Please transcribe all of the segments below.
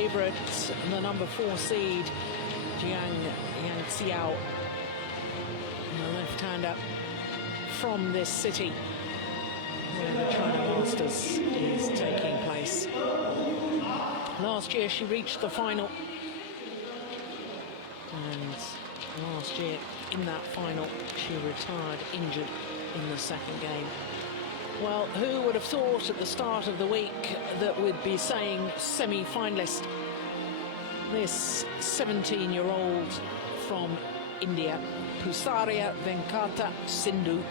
Favourite, the number 4 seed, Jiang Yanjiao, the left-hander from this city where the China Masters is taking place. Last year she reached the final, and last year in that final she retired injured in the second game. Well, who would have thought at the start of the week that we'd be saying semi-finalist? This 17-year-old from India, Pusarla Venkata Sindhu.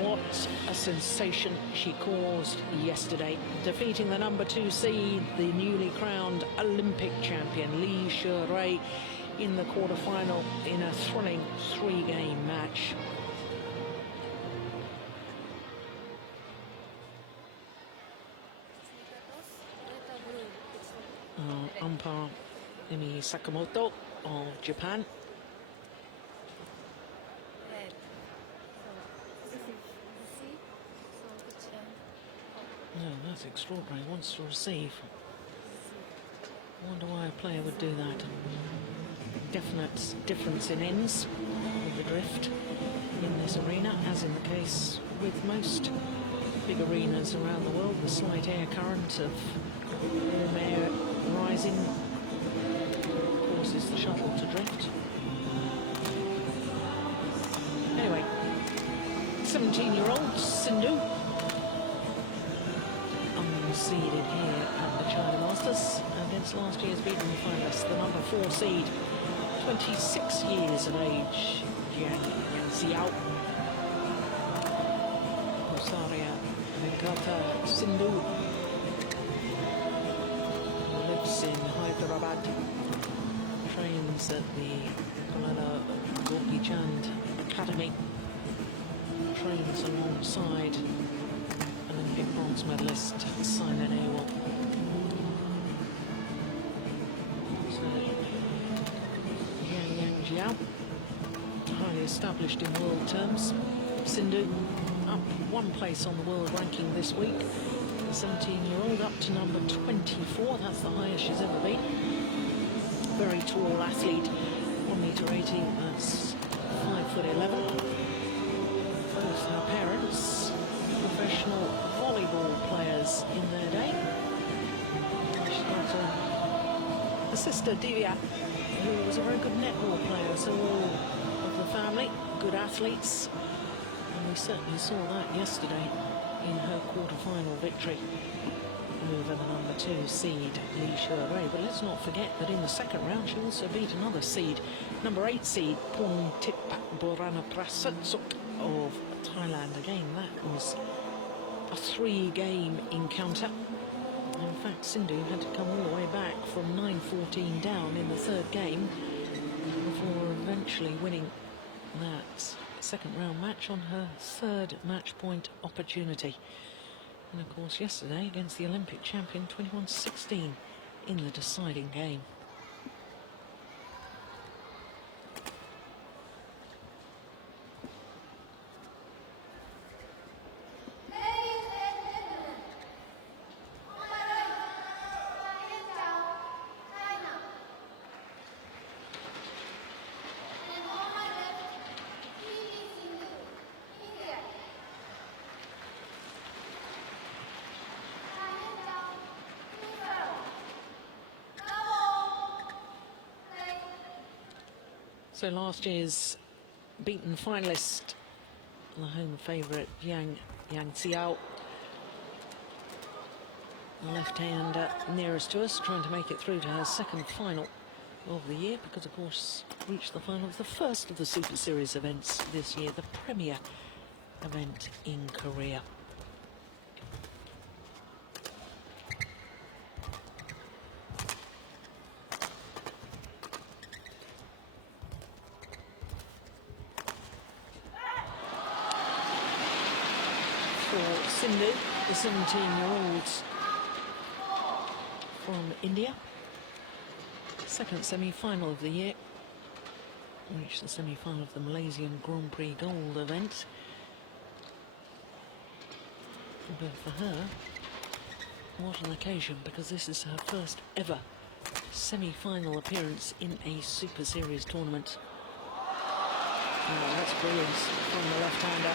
What a sensation she caused yesterday, defeating the number 2 seed, the newly crowned Olympic champion Li-Ning in the quarterfinal in a thrilling 3-game match. Umpire Emi Sakamoto of Japan. No, that's extraordinary. He wants to receive. I wonder why a player would do that. Definite difference in ends with the drift in this arena, as in the case with most big arenas around the world. The slight air current of warm air rising causes the shuttle to drift. Anyway, 17-year-old Sindhu, unseeded here at the China Masters against last year's beaten finalist, the number 4 seed, 26 years of age, Jiang Yanjiao. Pusarla Venkata Sindhu lives in Hyderabad, trains at the Kuala Gorki Chand Academy, trains alongside Olympic bronze medalist Simon Awell. So, Jiang Yanjiao, highly established in world terms. Sindhu up 1 place on the world ranking this week. The 17-year-old up to number 24. That's the highest she's ever been. Very tall athlete, 1m80. That's 5'11". Both her parents, professional volleyball players in their day. She's got a sister, Divya, who was a very good netball player. So all of the family, good athletes. And we certainly saw that yesterday in her quarter-final victory over the number 2 seed, Li-Ning. But let's not forget that in the second round she also beat another seed, number 8 seed, Pornthip Boranaprasatsuk of Thailand. Again, that was a 3-game encounter. In fact, Sindhu had to come all the way back from 9-14 down in the 3rd game before eventually winning that second round match on her 3rd match point opportunity. And of course yesterday against the Olympic champion, 21-16 in the deciding game. So last year's beaten finalist, the home favourite Jiang Yanjiao, the left-hander nearest to us, trying to make it through to her 2nd final of the year, because of course reached the final of the first of the Super Series events this year, the premier event in Korea. For Sindhu, the 17-year-olds from India. 2nd semi-final of the year. Reached the semi-final of the Malaysian Grand Prix Gold event. But for her, what an occasion, because this is her first ever semi-final appearance in a Super Series tournament. Oh, that's brilliant from the left-hander.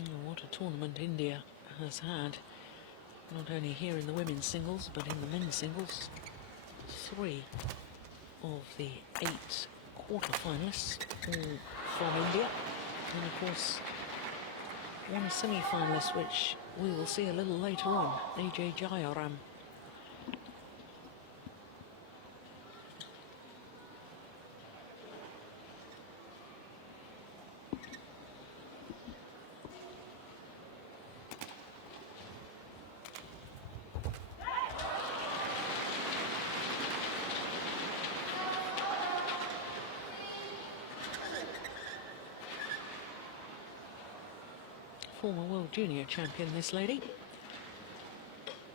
Oh, what a tournament India has had, not only here in the women's singles, but in the men's singles. 3 of the 8 quarter-finalists all from India, and of course one semi-finalist which we will see a little later on, AJ Jayaram. Former World Junior champion, this lady,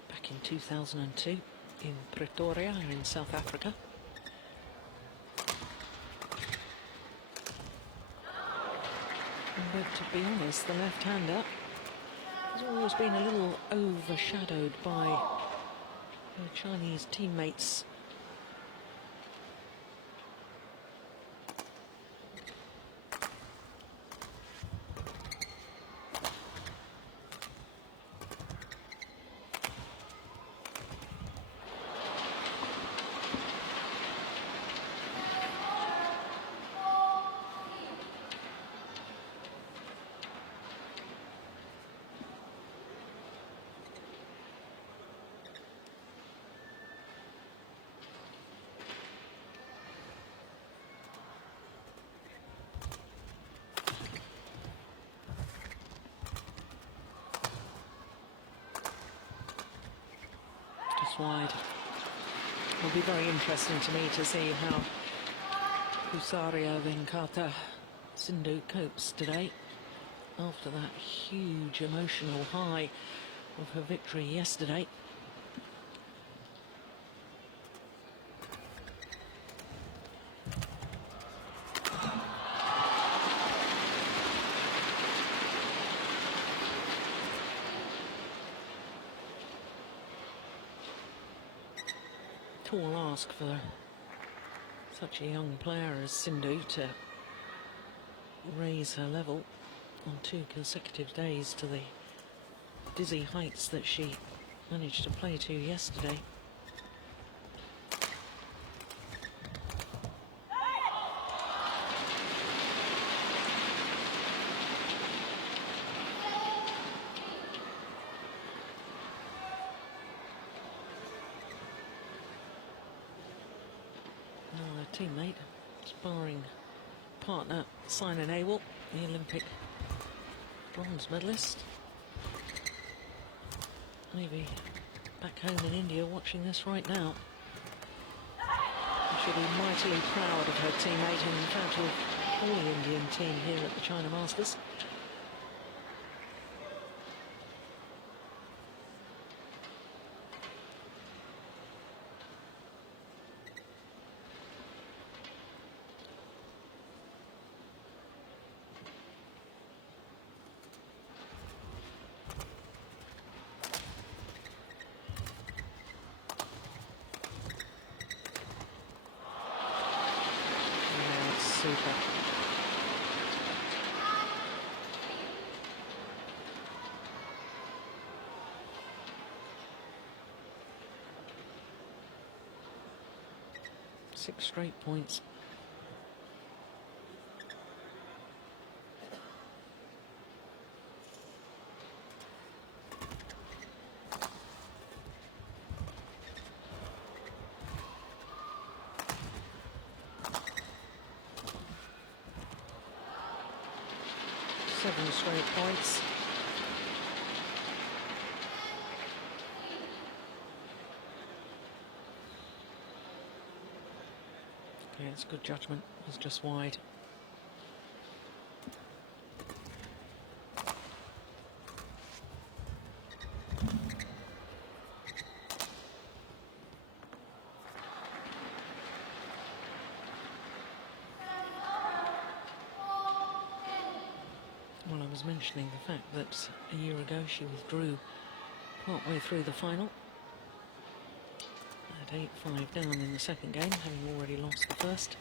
back in 2002 in Pretoria in South Africa. But to be honest, the left-hander has always been a little overshadowed by her Chinese teammates. Wide. It'll be very interesting to me to see how Pusarla Venkata Sindhu copes today after that huge emotional high of her victory yesterday. Tall ask for such a young player as Sindhu to raise her level on 2 consecutive days to the dizzy heights that she managed to play to yesterday. Teammate, sparring partner Simon Abel, the Olympic bronze medalist. Maybe back home in India watching this right now. She'll be mightily proud of her teammate and in fact of all the Indian team here at the China Masters. Super. Six straight points. Seven straight points. Okay, it's good judgment. It was just wide. Well, I was mentioning the fact that a year ago she withdrew partway through the final. At 8-5 down in the second game, having already lost the first.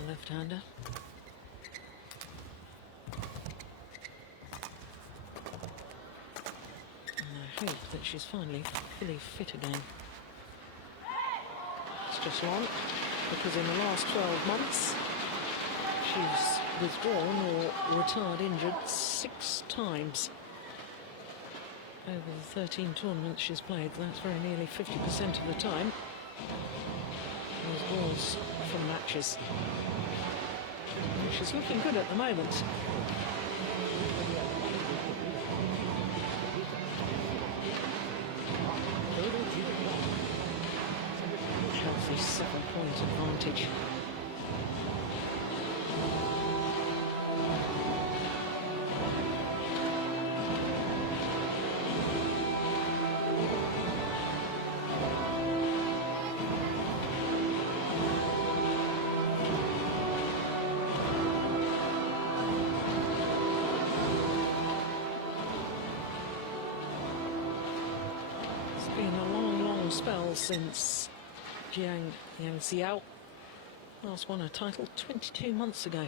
The left-hander. And I hope that she's finally fully fit again. It's just long, because in the last 12 months, she's withdrawn or retired injured 6 times over the 13 tournaments she's played. That's very nearly 50% of the time. Withdrawals from matches. She's looking good at the moment. Healthy 7-point advantage. Spell since Jiang Yanjiao last won a title 22 months ago,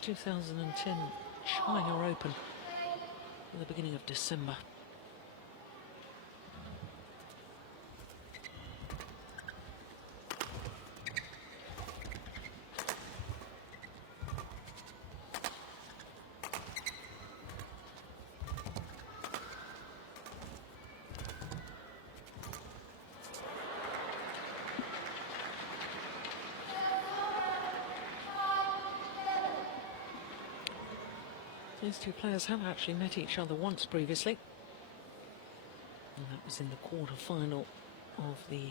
2010 China Open, at the beginning of December. These two players have actually met each other once previously, and that was in the quarter-final of the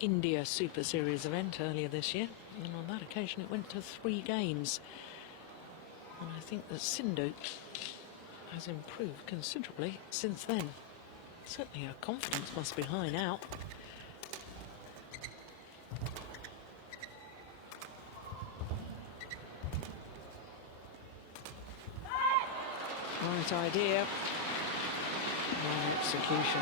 India Super Series event earlier this year, and on that occasion it went to 3 games. And I think that Sindhu has improved considerably since then. Certainly her confidence must be high now. Right idea, wrong execution.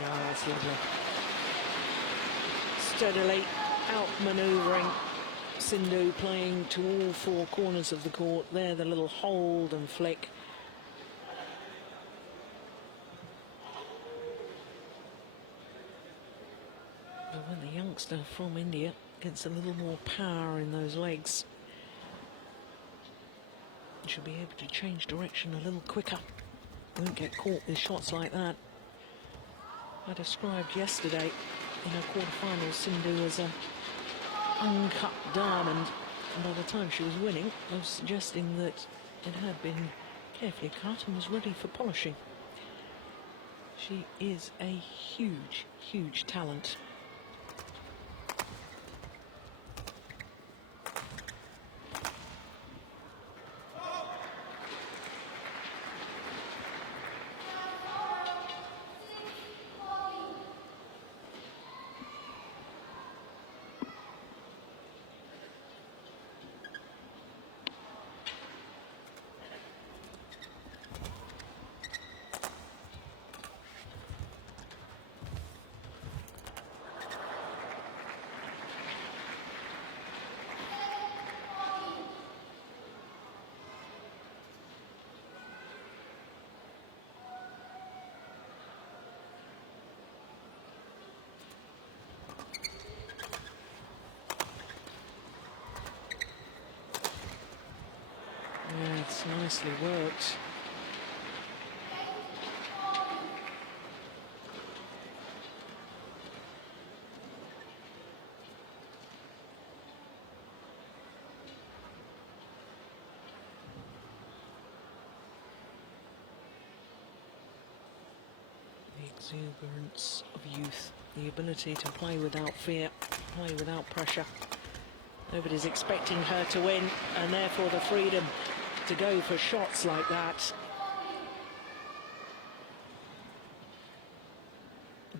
Oh, that's lovely. Steadily outmanoeuvring Sindhu, playing to all 4 corners of the court. There, the little hold and flick. But when the youngster from India gets a little more power in those legs, she'll be able to change direction a little quicker. Won't get caught with shots like that. I described yesterday in her quarterfinals Sindhu as an uncut diamond, and by the time she was winning, I was suggesting that it had been carefully cut and was ready for polishing. She is a huge, huge talent. Yeah, it's nicely worked. exuberance of youth, the ability to play without fear, play without pressure. Nobody's expecting her to win, and therefore the freedom to go for shots like that.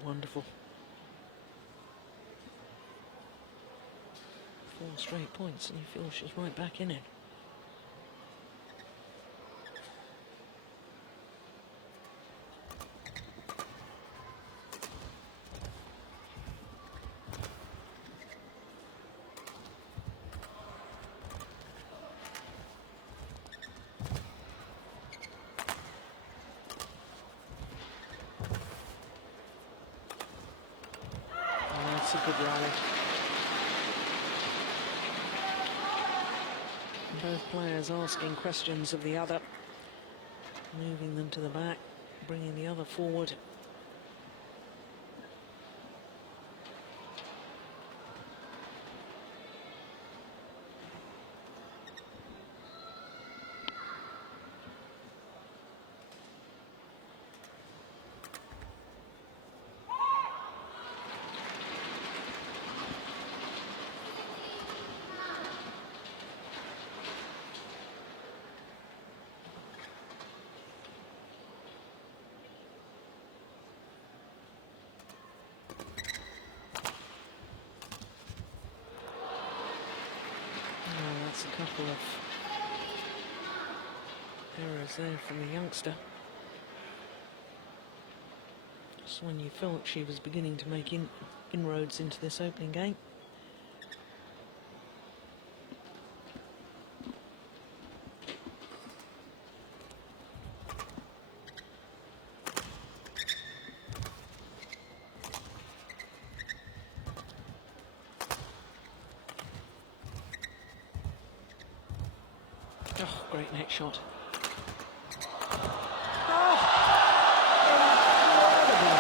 Wonderful. 4 straight points, and you feel she's right back in it. That's a good rally. Both players asking questions of the other, moving them to the back, bringing the other forward. A couple of errors there from the youngster. Just when you felt she was beginning to make inroads into this opening game. Oh, great net shot. Oh, incredible.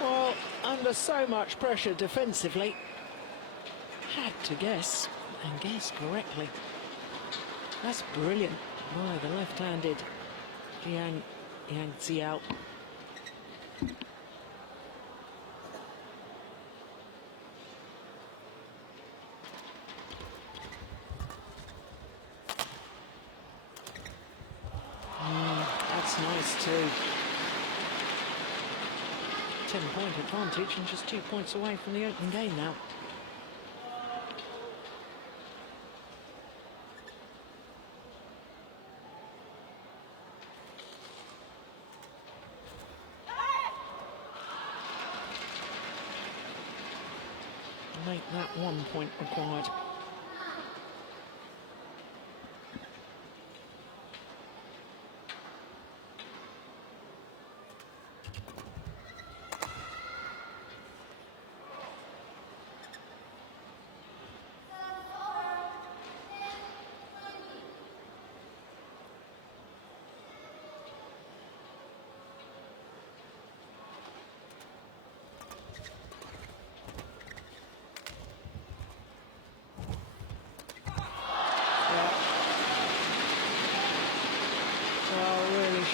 Well, under so much pressure defensively, had to guess, and guess correctly. That's brilliant by the left-handed Jiang Yanjiao. That's nice too. 10-point advantage and just 2 points away from the opening game now. Make that 1 point required.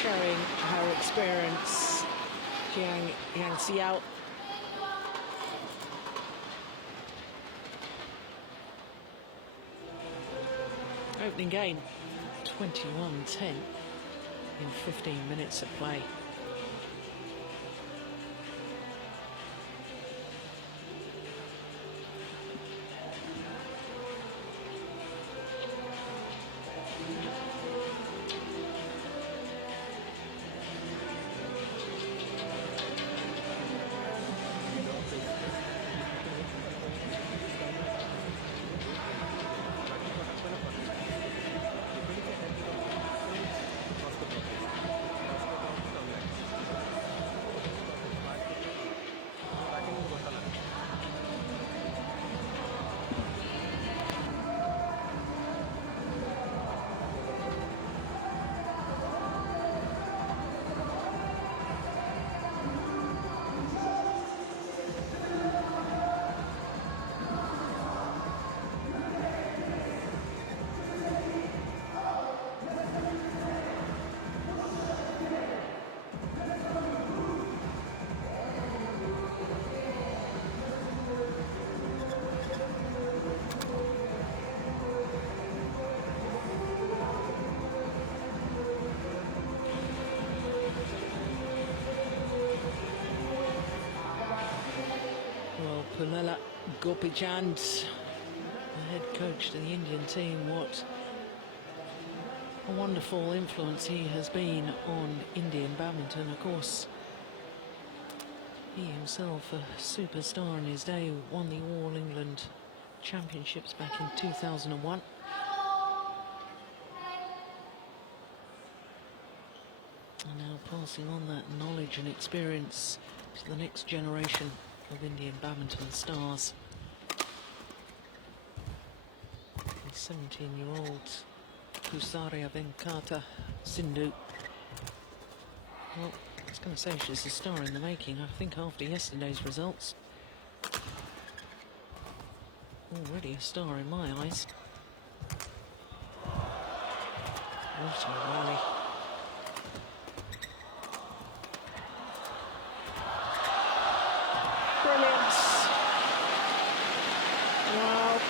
Showing her experience, Jiang Yanjiao. Opening game, 21-10 in 15 minutes of play. Gopi Chand, the head coach to the Indian team, what a wonderful influence he has been on Indian badminton. Of course, he himself a superstar in his day, who won the All England Championships back in 2001. And now passing on that knowledge and experience to the next generation of Indian badminton stars. The 17-year-old Pusarla Venkata Sindhu. Well, I was going to say she's a star in the making, I think, after yesterday's results. Already a star in my eyes. What a rally. Brilliant. Wow,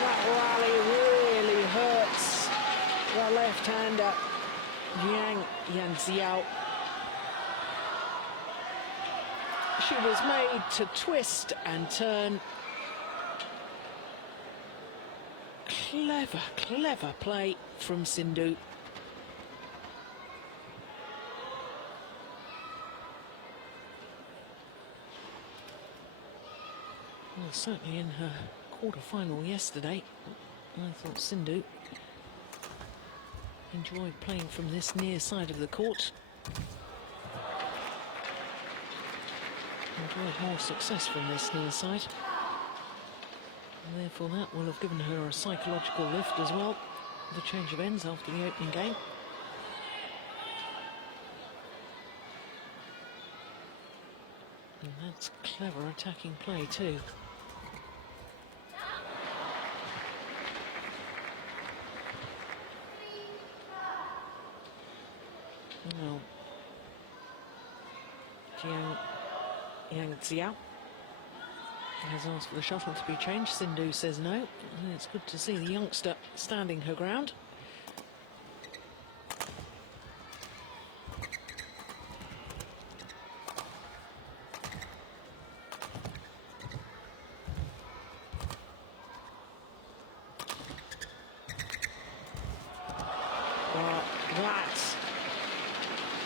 that rally really hurts the left-hander, Jiang Yanjiao. She was made to twist and turn. Clever, clever play from Sindhu. Well, certainly in her quarter-final yesterday, I thought Sindhu enjoyed playing from this near side of the court. Enjoyed more success from this near side. And therefore that will have given her a psychological lift as well. The change of ends after the opening game. And that's clever attacking play too. Now, Jiang Yanjiao has asked for the shuttle to be changed. Sindhu says no. And it's good to see the youngster standing her ground. Well, that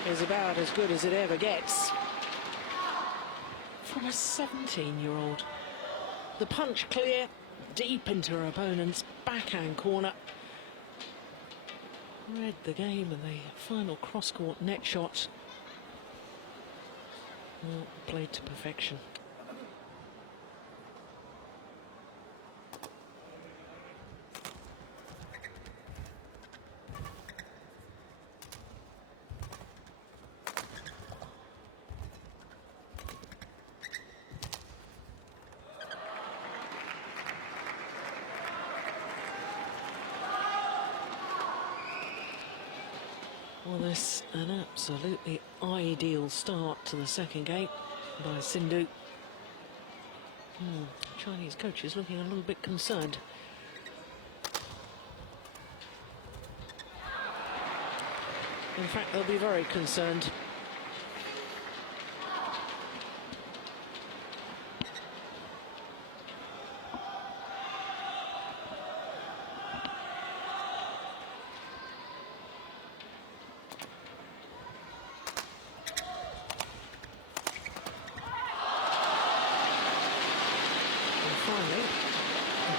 is about as good as it ever gets from a 17-year-old. The punch clear, deep into her opponent's backhand corner. Read the game and the final cross-court net shot. Well, played to perfection. Well, this an absolutely ideal start to the second game by Sindhu. Chinese coach is looking a little bit concerned. In fact, they'll be very concerned.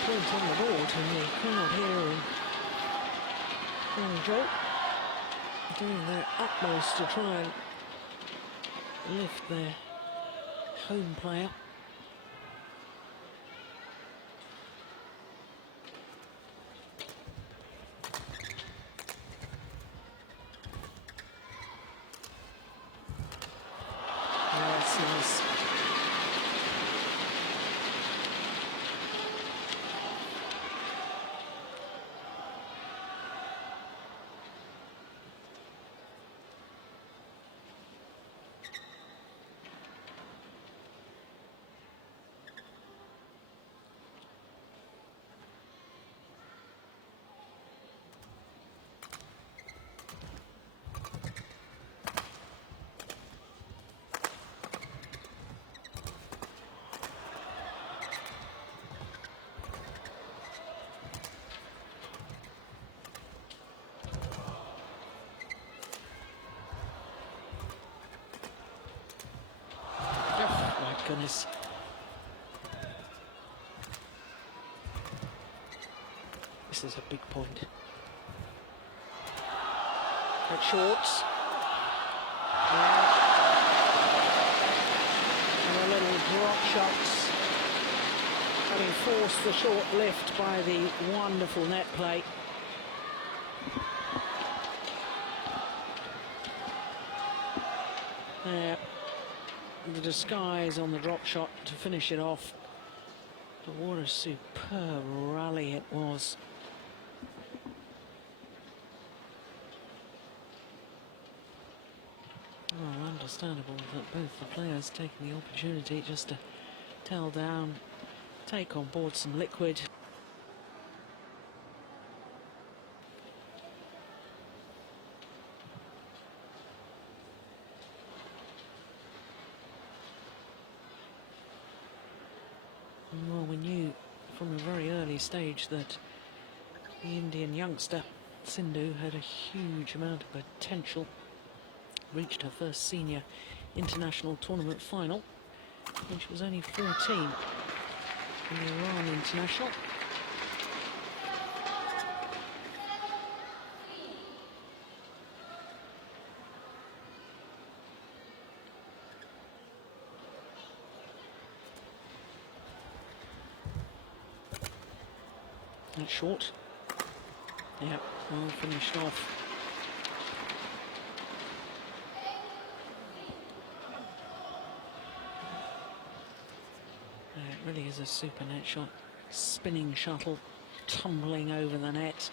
Point on the board, and the crowd here in Changzhou doing their utmost to try and lift their home player. That's nice. goodness. This is a big point. At shorts. And a little drop shots. Having forced the short lift by the wonderful net play. There. The disguise on the drop shot to finish it off. But what a superb rally it was. Oh, understandable that both the players taking the opportunity just to towel down, take on board some liquid. Well, we knew from a very early stage that the Indian youngster, Sindhu, had a huge amount of potential. Reached her first senior international tournament final when she was only 14 in the Iran International. That's short. Yeah, well finished off. It really is a super net shot. Spinning shuttle, tumbling over the net.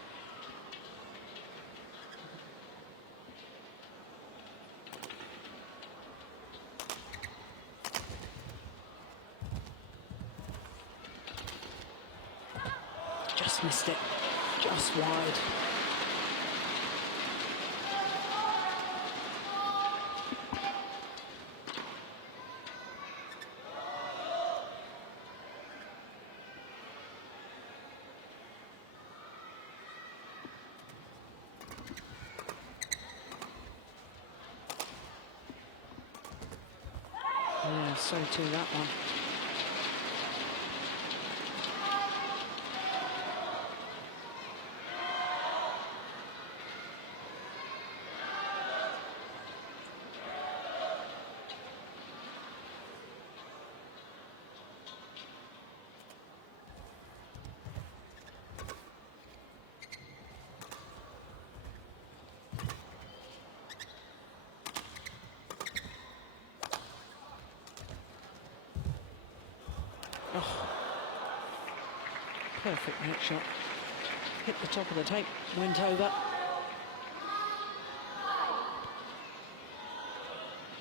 Just missed it, just wide. Yeah, so too that one. Oh, perfect net shot. Hit the top of the tape, went over.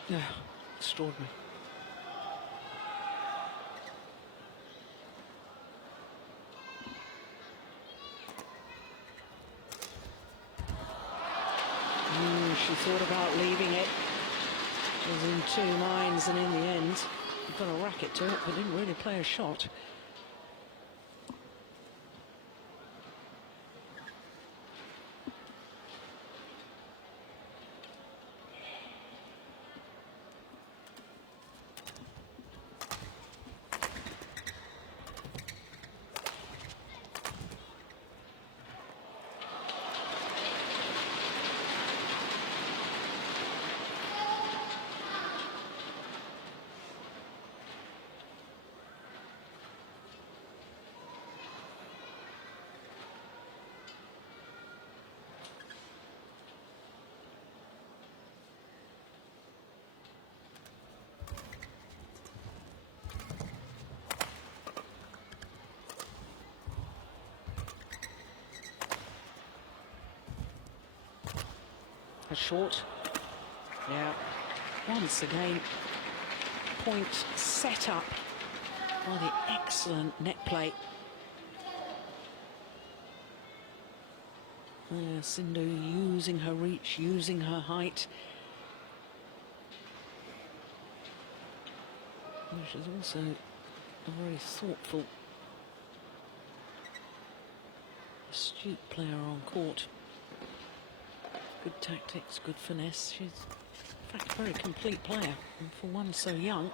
Yeah, extraordinary. She thought about leaving it. She was in two minds, and in the end, got a racket to it, but didn't really play a shot. A short. Yeah. Once again, point set up by the excellent net play. Sindhu using her reach, using her height. She's also a very thoughtful, astute player on court. Good tactics, good finesse. She's, in fact, a very complete player, and for one so young.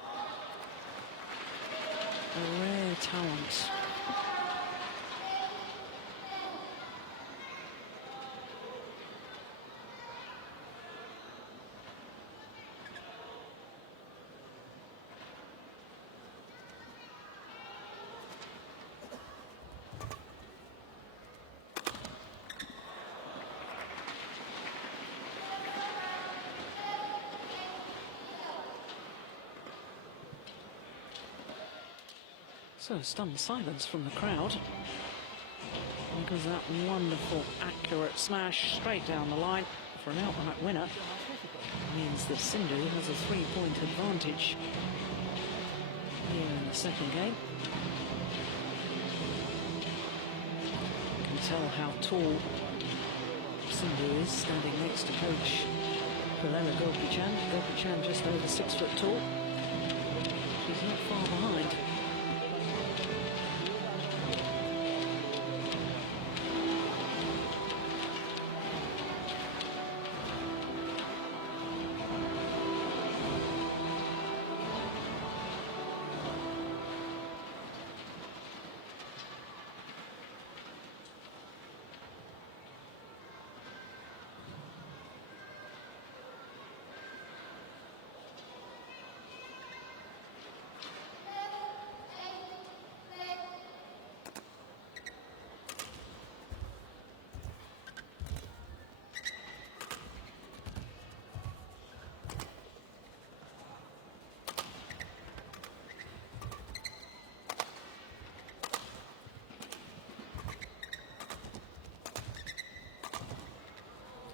A rare talent. So stunned silence from the crowd because that wonderful, accurate smash straight down the line for an outright winner means that Sindhu has a 3-point advantage here in the second game. You can tell how tall Sindhu is standing next to coach Pusarla Venkata just over 6 foot tall. She's not far behind.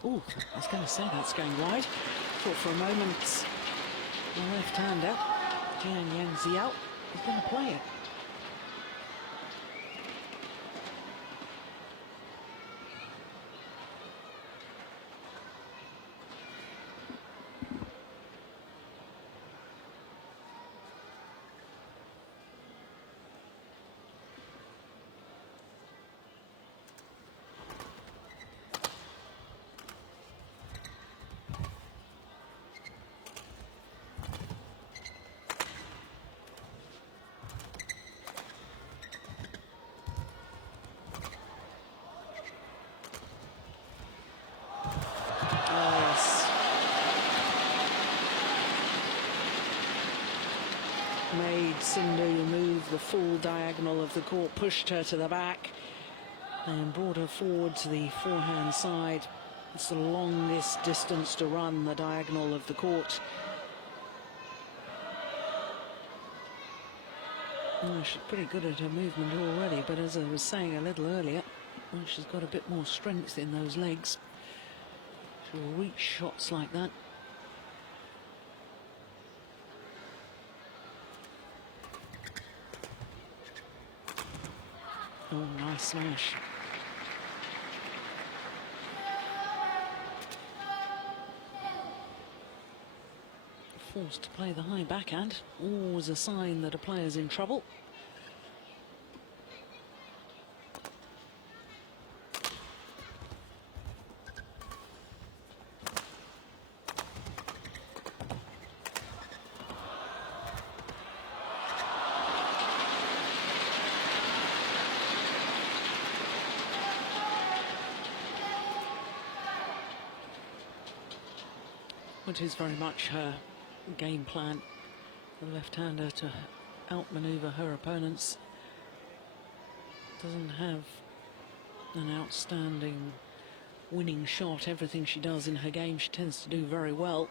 Ooh, I was going to say that's going wide. Thought for a moment the left-hander, Jiang Yanjiao, is going to play it. Made Sindhu move the full diagonal of the court, pushed her to the back and brought her forward to the forehand side. It's the longest distance to run, the diagonal of the court. Oh, she's pretty good at her movement already, but as I was saying a little earlier, well, she's got a bit more strength in those legs to reach shots like that. Oh, nice smash. Forced to play the high backhand. Always a sign that a player's in trouble. It is very much her game plan, the left-hander, to outmaneuver her opponents. Doesn't have an outstanding winning shot. Everything she does in her game she tends to do very well.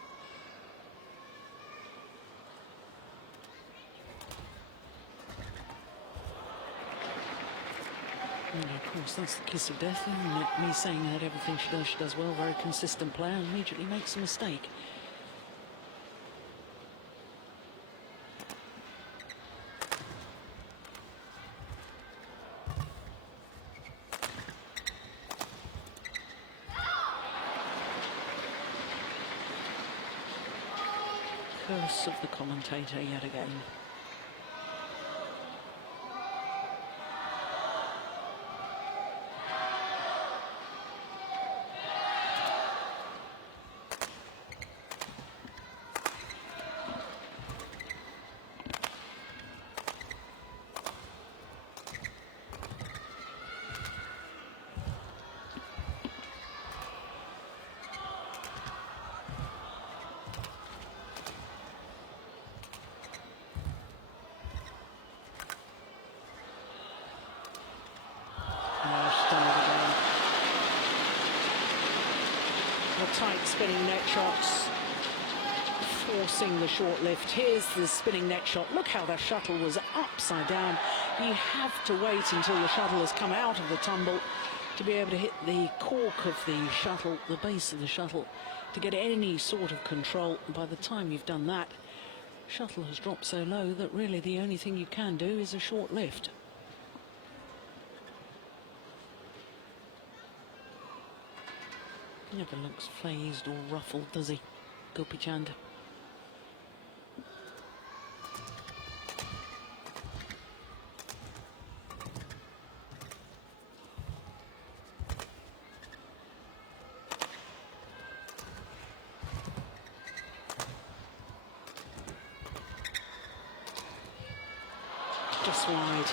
And of course, that's the kiss of death, isn't it? Me saying that everything she does well. Very consistent player, and immediately makes a mistake. Curse of the commentator yet again. Oh, she's done it again. The tight spinning net shots, forcing the short lift. Here's the spinning net shot. Look how the shuttle was upside down. You have to wait until the shuttle has come out of the tumble to be able to hit the cork of the shuttle, the base of the shuttle, to get any sort of control. And by the time you've done that, shuttle has dropped so low that really the only thing you can do is a short lift. Never looks phased or ruffled, does he, Gopi Chand? Just wide.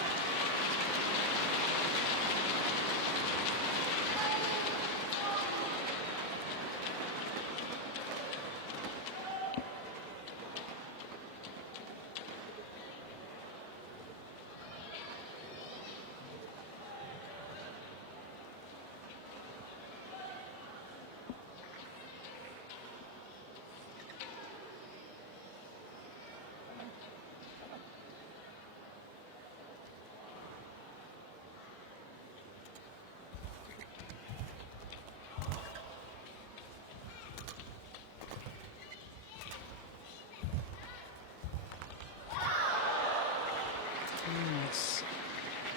Yes.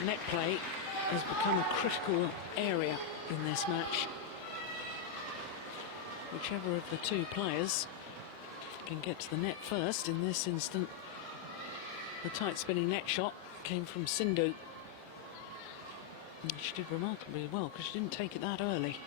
Net play has become a critical area in this match. Whichever of the two players can get to the net first. In this instant, the tight spinning net shot came from Sindhu. And she did remarkably well because she didn't take it that early.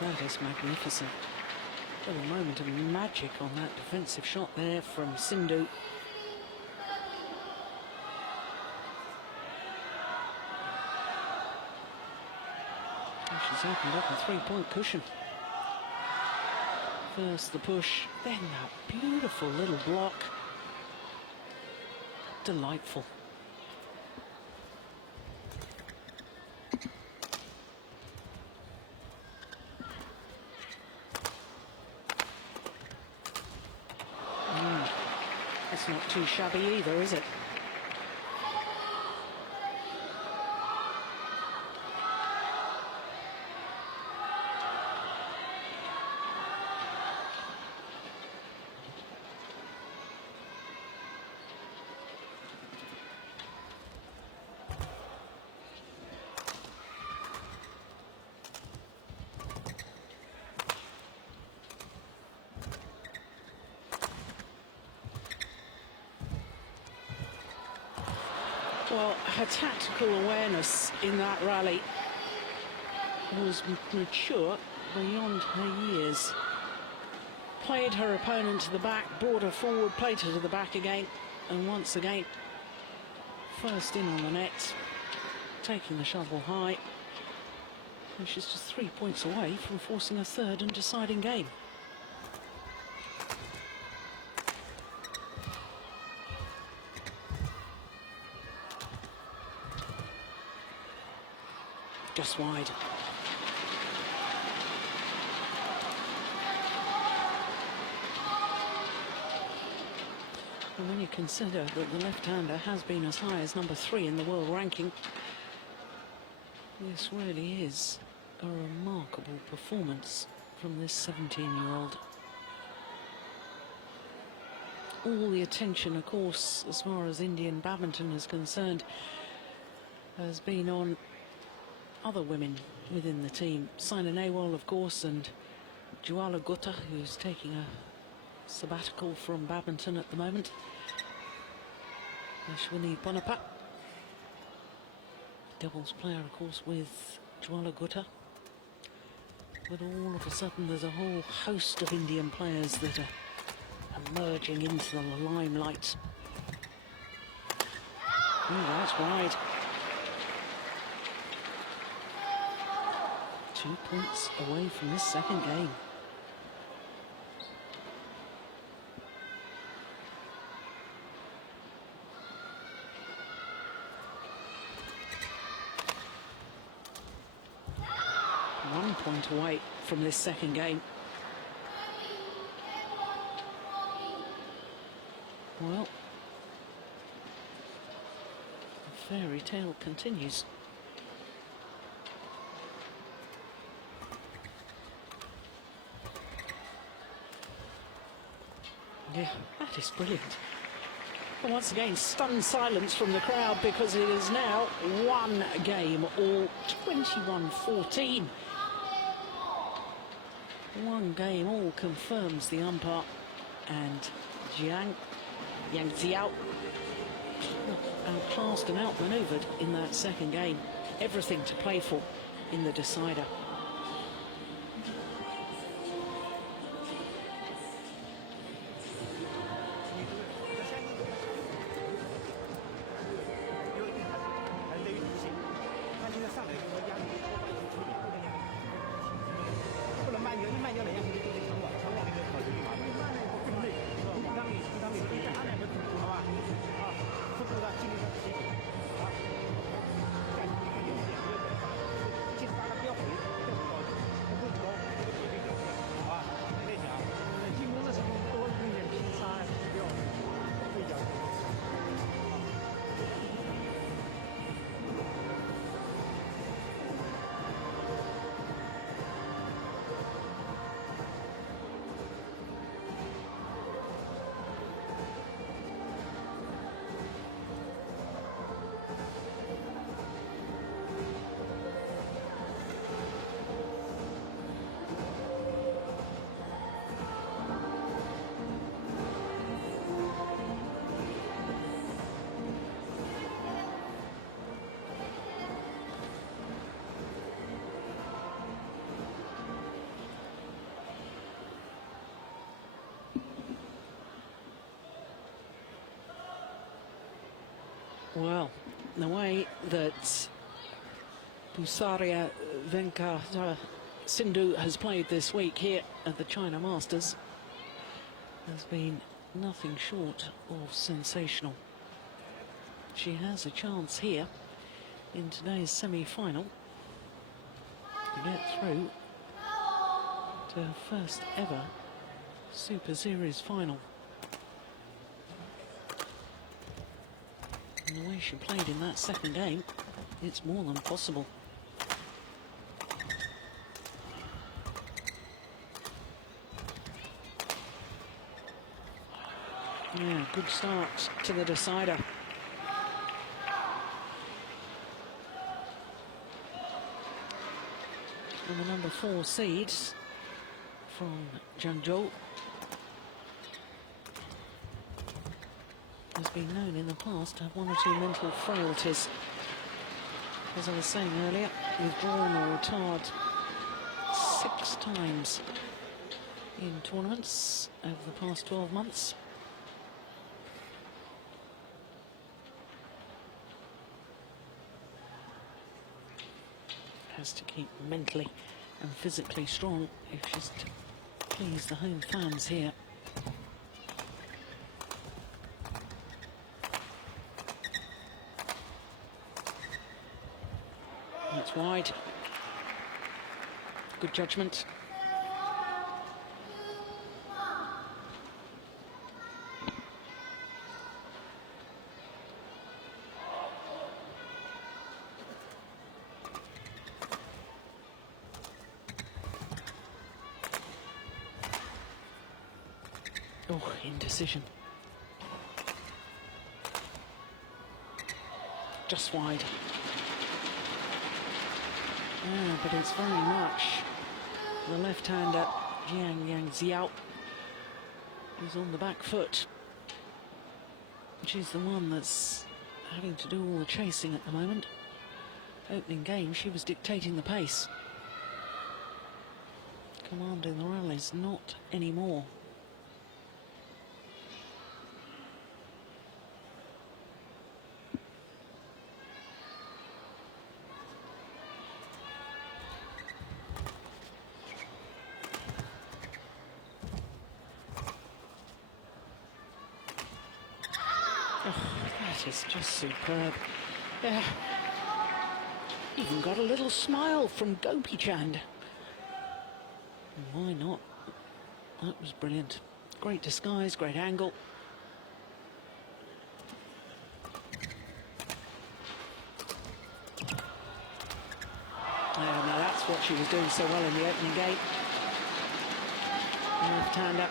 That is magnificent. What a moment of magic on that defensive shot there from Sindhu. And she's opened up a three-point cushion. First the push, then that beautiful little block. Delightful. That's not too shabby either, is it? Well, her tactical awareness in that rally was mature beyond her years. Played her opponent to the back, brought her forward, played her to the back again, and once again, first in on the net, taking the shuttle high. And she's just 3 points away from forcing a third and deciding game. Just wide. And when you consider that the left-hander has been as high as number 3 in the world ranking, this really is a remarkable performance from this 17-year-old. All the attention, of course, as far as Indian badminton is concerned, has been on other women within the team. Saina Nehwal, of course, and Jwala Gutta, who's taking a sabbatical from badminton at the moment. Ashwini Ponnappa, doubles player, of course, with Jwala Gutta. But all of a sudden there's a whole host of Indian players that are emerging into the limelight. Oh, that's wide. 2 points away from this second game. One point away from this second game. Well, the fairy tale continues. Yeah, that is brilliant. And once again, stunned silence from the crowd because it is now one game, all 21-14. One game all confirms the umpire, and Jiang Yanjiao outclassed and outmaneuvered in that second game. Everything to play for in the decider. Well, the way that Pusarla Venkata Sindhu has played this week here at the China Masters has been nothing short of sensational. She has a chance here in today's semi-final to get through to her first ever Super Series final. And the way she played in that second game, it's more than possible. Yeah, good start to the decider. And the number 4 seed from Changzhou has been known in the past to have 1 or 2 mental frailties. As I was saying earlier, withdrawn or retired 6 times in tournaments over the past 12 months. Has to keep mentally and physically strong if she's to please the home fans here. That's wide. Good judgment. Oh, indecision. Just wide. Yeah, but it's very much the left-hander Jiang Yanjiao who's on the back foot. She's the one that's having to do all the chasing at the moment. Opening game, she was dictating the pace. commanding the rallies, not anymore. That is just superb. Yeah. Even got a little smile from Gopi Chand. Why not? That was brilliant. Great disguise, great angle. Now that's what she was doing so well in the opening game. Left-hander.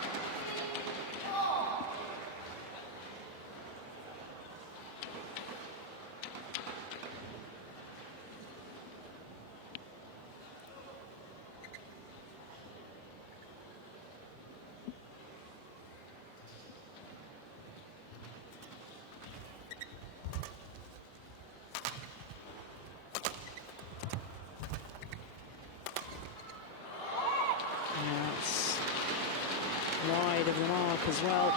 Wide of the mark as well.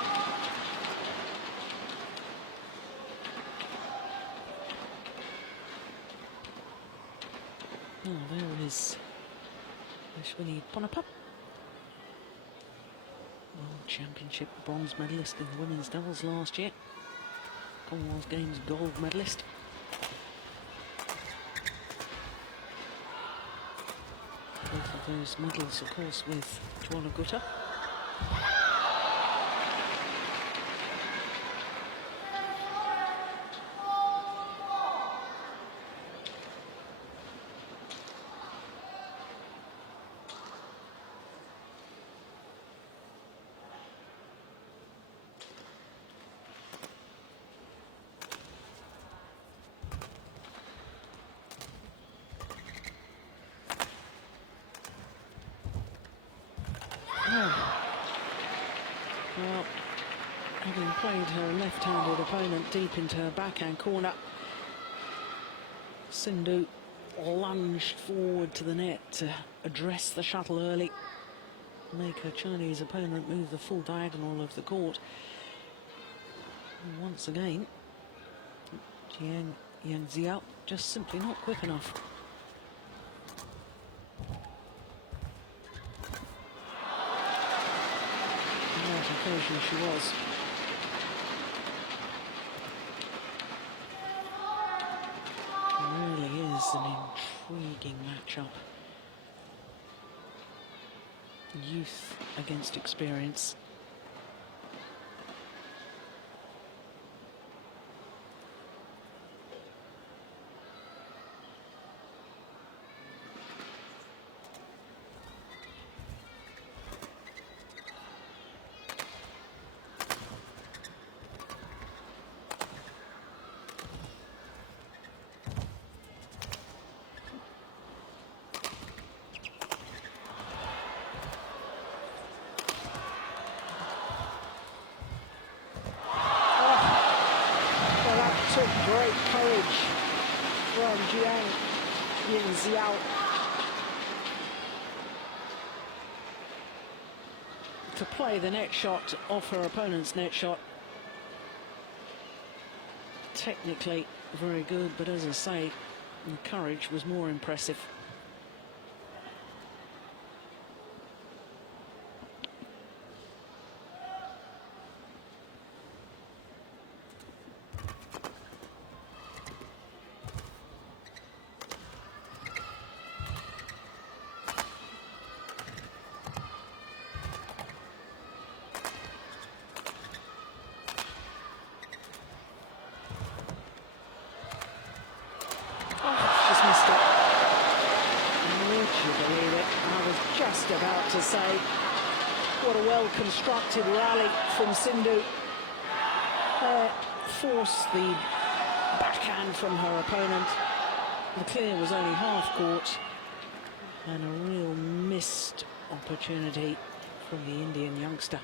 Oh, there is Ashwini Ponnappa, World Championship bronze medalist in the women's doubles last year. Commonwealth Games gold medalist. Both of those medals, of course, with Jwala Gutta. Well, having played her left-handed opponent deep into her backhand corner, Sindhu lunged forward to the net to address the shuttle early, make her Chinese opponent move the full diagonal of the court. And once again, Jiang Yanjiao just simply not quick enough. Occasion she was. It really is an intriguing matchup. Youth against experience. Took great courage from Jiang Yanjiao to play the net shot off her opponent's net shot. Technically very good, but as I say, the courage was more impressive. About to say, what a well-constructed rally from Sindhu. Forced the backhand from her opponent. The clear was only half court, and a real missed opportunity from the Indian youngster.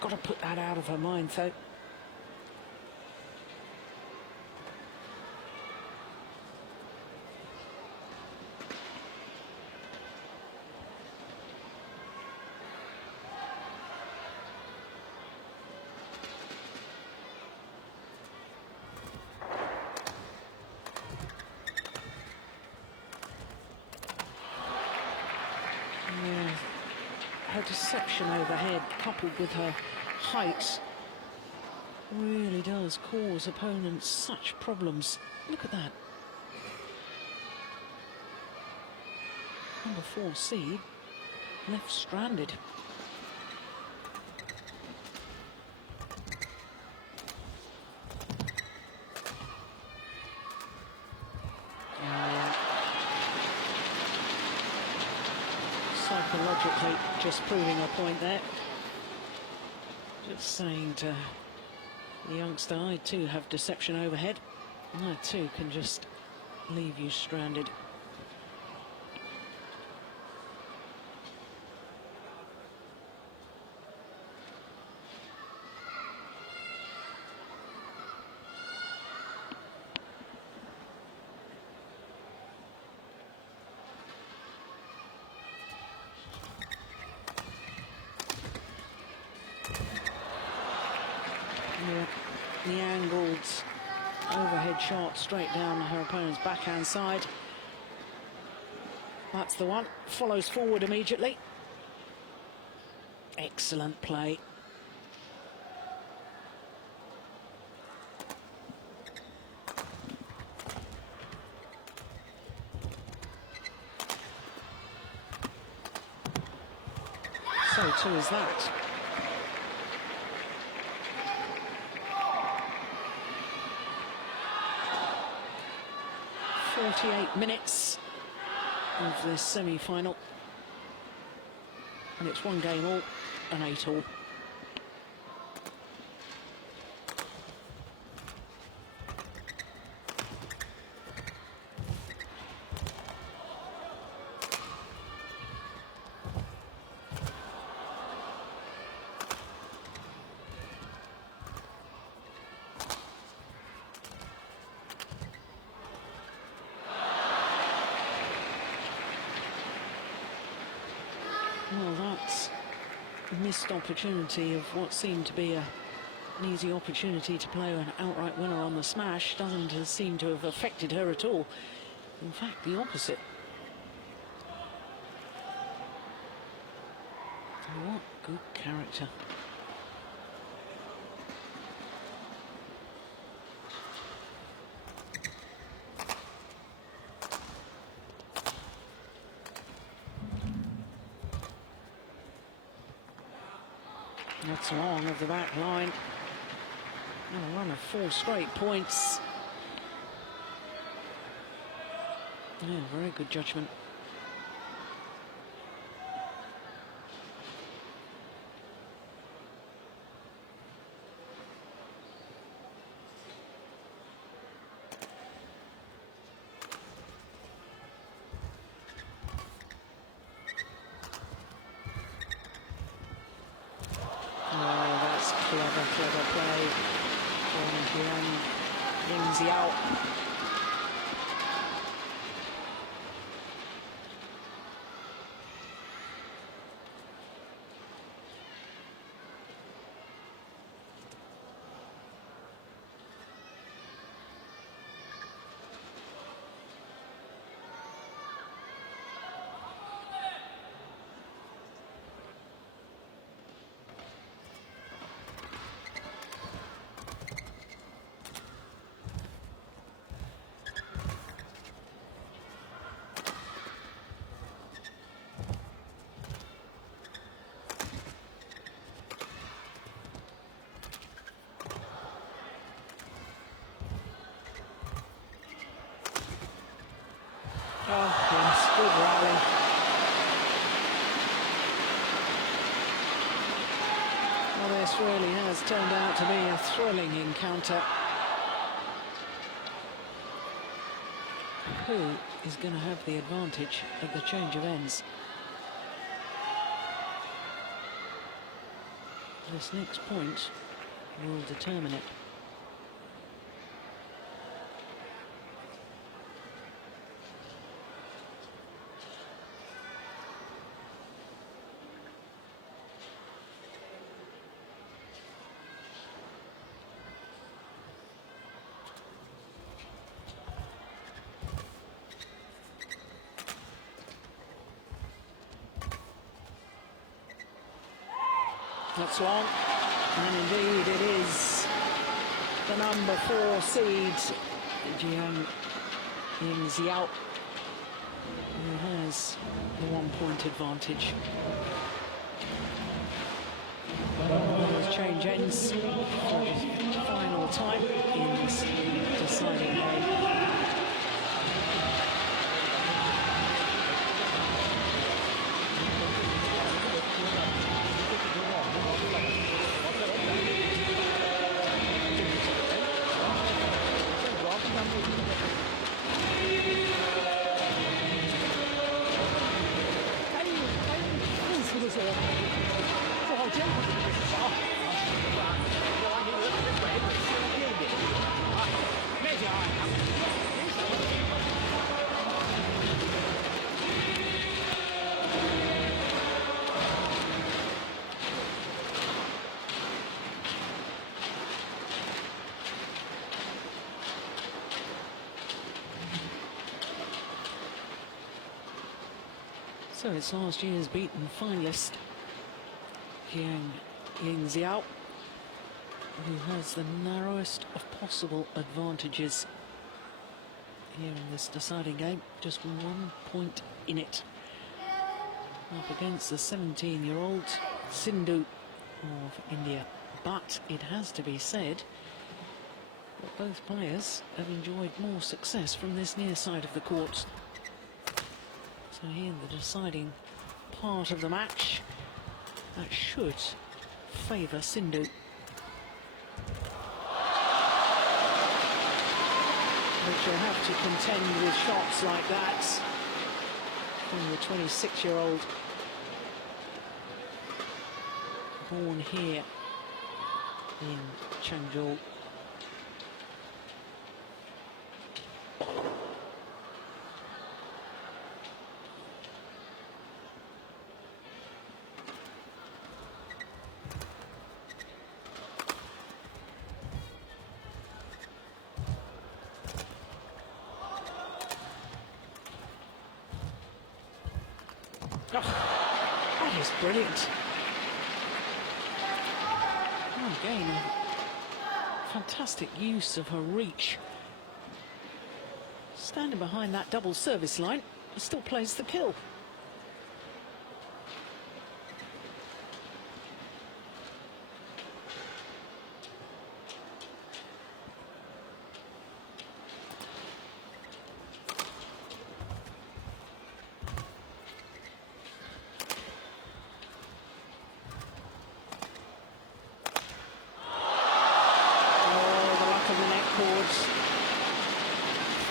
Got to put that out of her mind, though. her deception overhead, coupled with her height, really does cause opponents such problems. Look at that. Number 4 seed left stranded. Psychologically just proving a point there. Just saying to the youngster, I too have deception overhead, and I too can just leave you stranded. The angled overhead shot straight down her opponent's backhand side. That's the one. Follows forward immediately. Excellent play. So too is that. 48 minutes of this semi-final, and it's 1 game all and 8 all. Well, that's a missed opportunity of what seemed to be an easy opportunity to play an outright winner on the smash. Doesn't seem to have affected her at all. In fact, the opposite. What good character. That's long of the back line. And a run of 4 straight points. Yeah, very good judgment. Clever play from Jiang Yanjiao. Oh, yes, good rally. Well, this really has turned out to be a thrilling encounter. Who is going to have the advantage at the change of ends? This next point will determine it. That's one. And indeed it is the number 4 seed, Jiang Yanjiao, who has the 1-point advantage. Changzheng's for the final time in this deciding game. So it's last year's beaten finalist, Jiang Yanjiao, who has the narrowest of possible advantages here in this deciding game. Just 1 point in it. Up against the 17-year-old Sindhu of India. But it has to be said that both players have enjoyed more success from this near side of the court. So here in the deciding part of the match, that should favour Sindhu. But you'll have to contend with shots like that from the 26-year-old, born here in Changzhou. Oh, that is brilliant. Oh, again, a fantastic use of her reach. Standing behind that double service line, still plays the kill.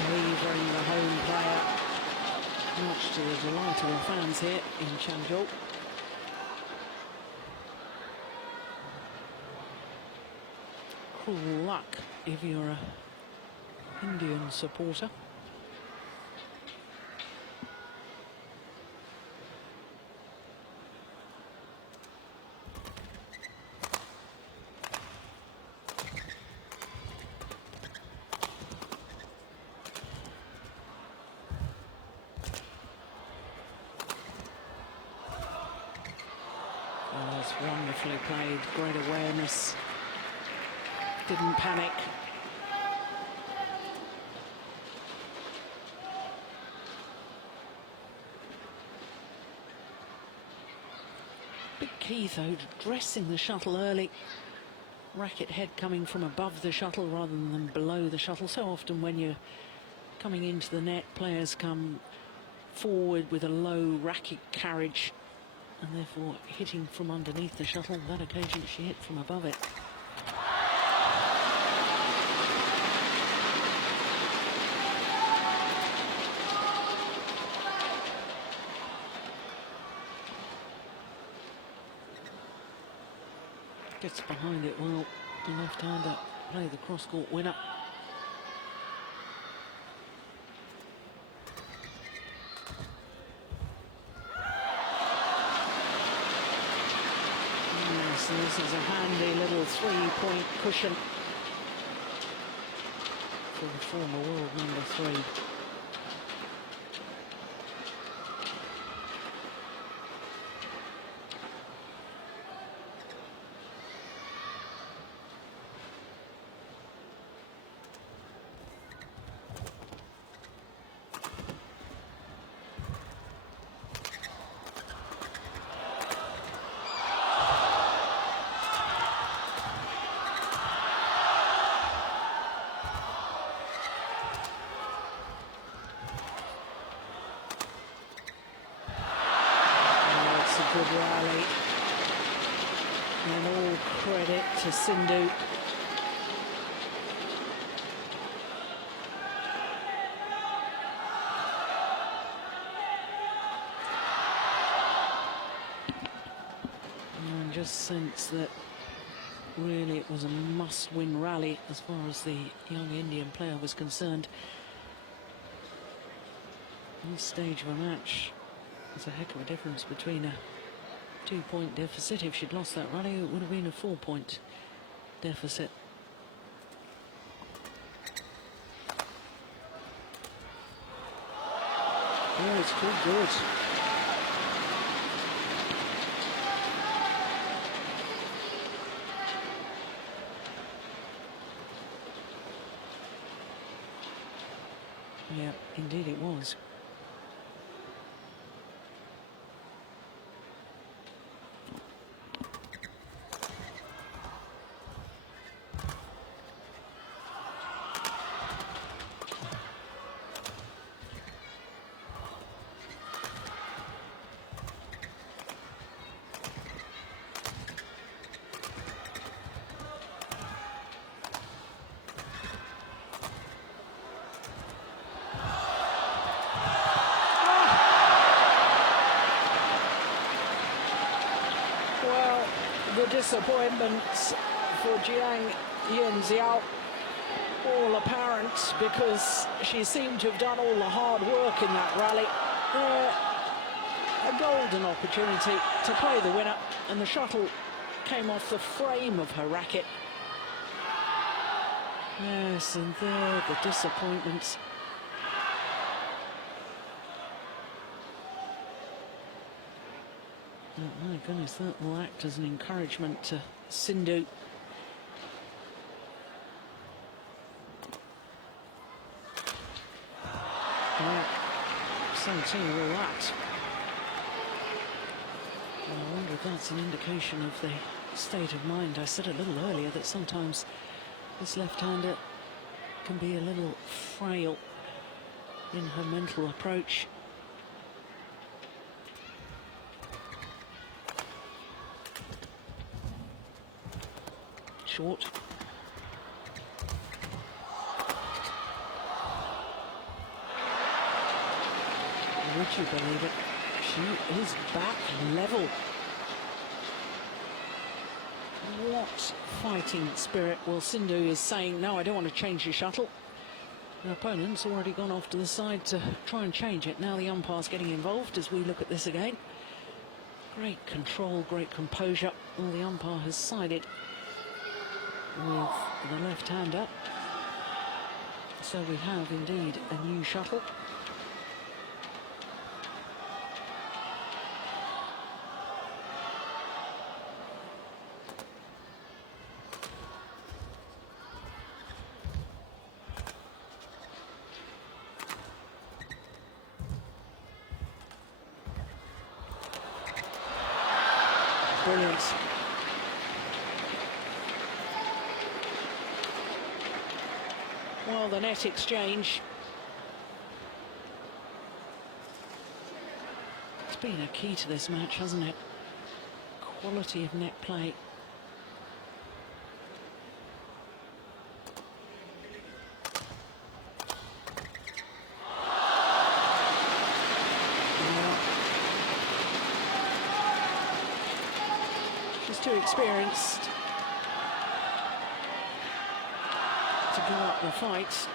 Favouring the home player, much to the delight of the fans here in Changzhou. Cruel luck if you're a Indian supporter. Wonderfully played, great awareness, didn't panic. Big key though, dressing the shuttle early. Racket head coming from above the shuttle rather than below the shuttle. So often when you're coming into the net, players come forward with a low racket carriage, and therefore hitting from underneath the shuttle. On that occasion she hit from above it. Gets behind it well, the left-hander play the cross-court winner. So this is a handy little 3-point cushion for the former world number 3. good rally. And all credit to Sindhu. And just sense that really it was a must-win rally as far as the young Indian player was concerned. This stage of a match, there's a heck of a difference between a 2-point deficit. If she'd lost that rally, it would have been a 4-point deficit. Oh, it's too good. Yeah, indeed it was. The disappointments for Jiang Yanjiao all apparent, because she seemed to have done all the hard work in that rally. A golden opportunity to play the winner, and the shuttle came off the frame of her racket. Yes, and there the disappointments. Oh, my goodness, that will act as an encouragement to Sindhu. Well, so too all that. I wonder if that's an indication of the state of mind. I said a little earlier that sometimes this left-hander can be a little frail in her mental approach. Short. Would you believe it? She is back level. What fighting spirit. Well, Sindhu is saying, no, I don't want to change the shuttle. Her opponent's already gone off to the side to try and change it. Now the umpire's getting involved as we look at this again. Great control, great composure. Well, the umpire has sided with the left-hander. So we have indeed a new shuttle. Brilliant. Well, the net exchange. It's been a key to this match, hasn't it? Quality of net play. She's too experienced to give up the fight,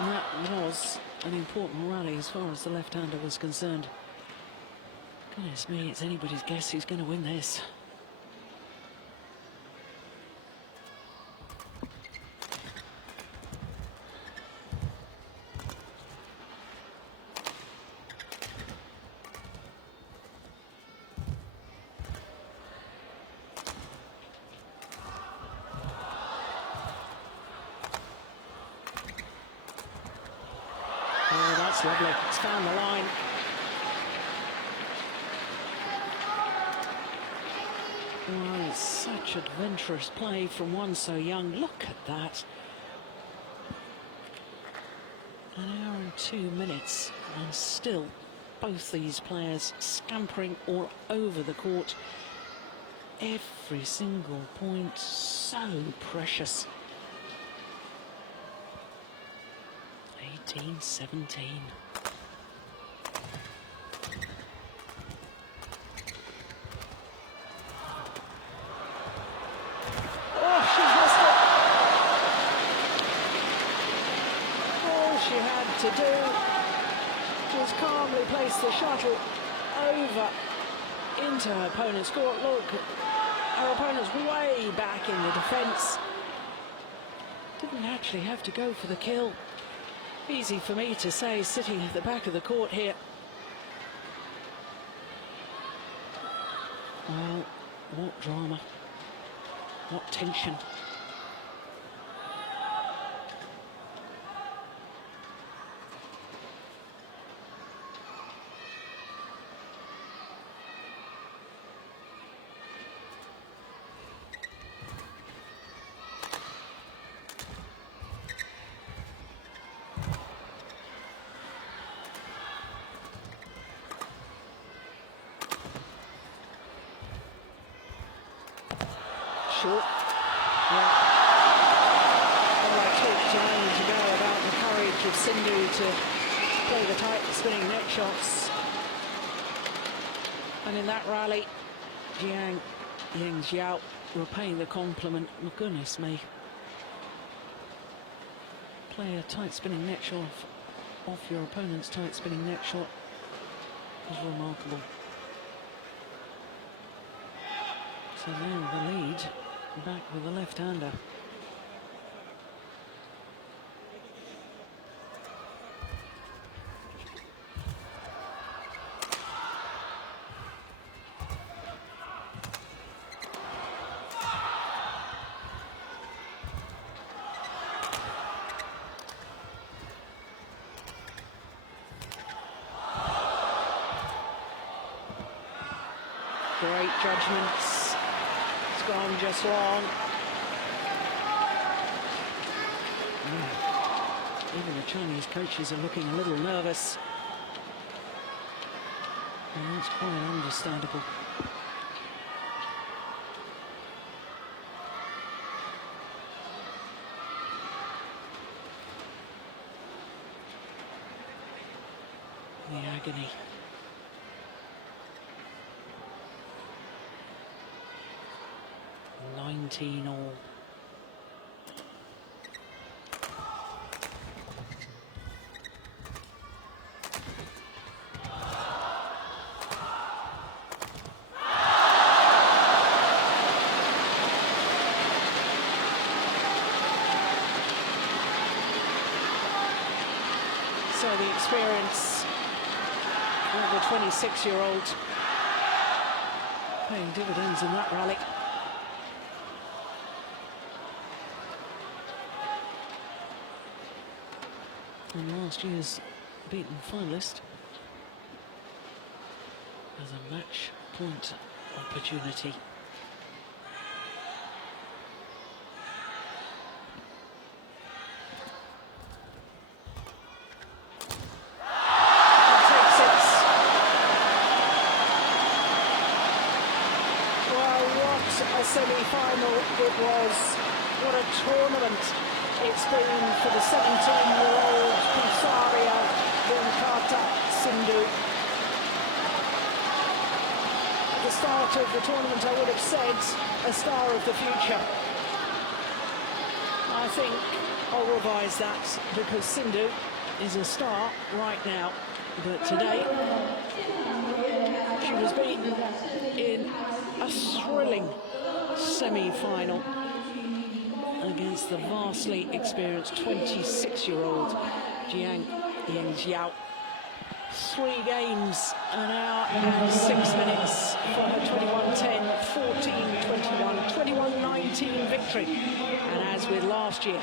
and that was an important rally as far as the left-hander was concerned. Goodness me, it's anybody's guess who's going to win this. Oh, that's lovely. It's found the line. Oh, it's such adventurous play from one so young. Look at that. An hour and 2 minutes, and still both these players scampering all over the court. Every single point so precious. 18-17. She had to do just calmly place the shuttle over into her opponent's court. Look, her opponent's way back in the defence. Didn't actually have to go for the kill. Easy for me to say, sitting at the back of the court here. Well, what drama, what tension. Short. Yeah. Well, I talked a moment ago about the courage of Sindhu to play the tight spinning net shots. And in that rally, Jiang Yanjiao repaying the compliment. Oh, goodness me. Play a tight spinning net shot off your opponent's tight spinning net shot is remarkable. So now the lead back with the left-hander. Great judgments. It's gone just long. Even the Chinese coaches are looking a little nervous. And that's quite understandable. The agony. All. So the experience of the 26-year-old paying dividends in that rally. And last year's beaten finalist as a match point opportunity. Takes it. Well, what a semi-final it was. What a tournament it's been for the 17-year-old Pusarla Venkata Sindhu. At the start of the tournament, I would have said a star of the future. I think I'll revise that because Sindhu is a star right now. But today, she was beaten in a thrilling semi-final against the vastly experienced 26-year-old Jiang Yanjiao. 3 games, an hour and 6 minutes for her 21-10, 14-21, 21-19 victory. And as with last year,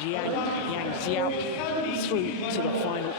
Jiang Yanjiao through to the final.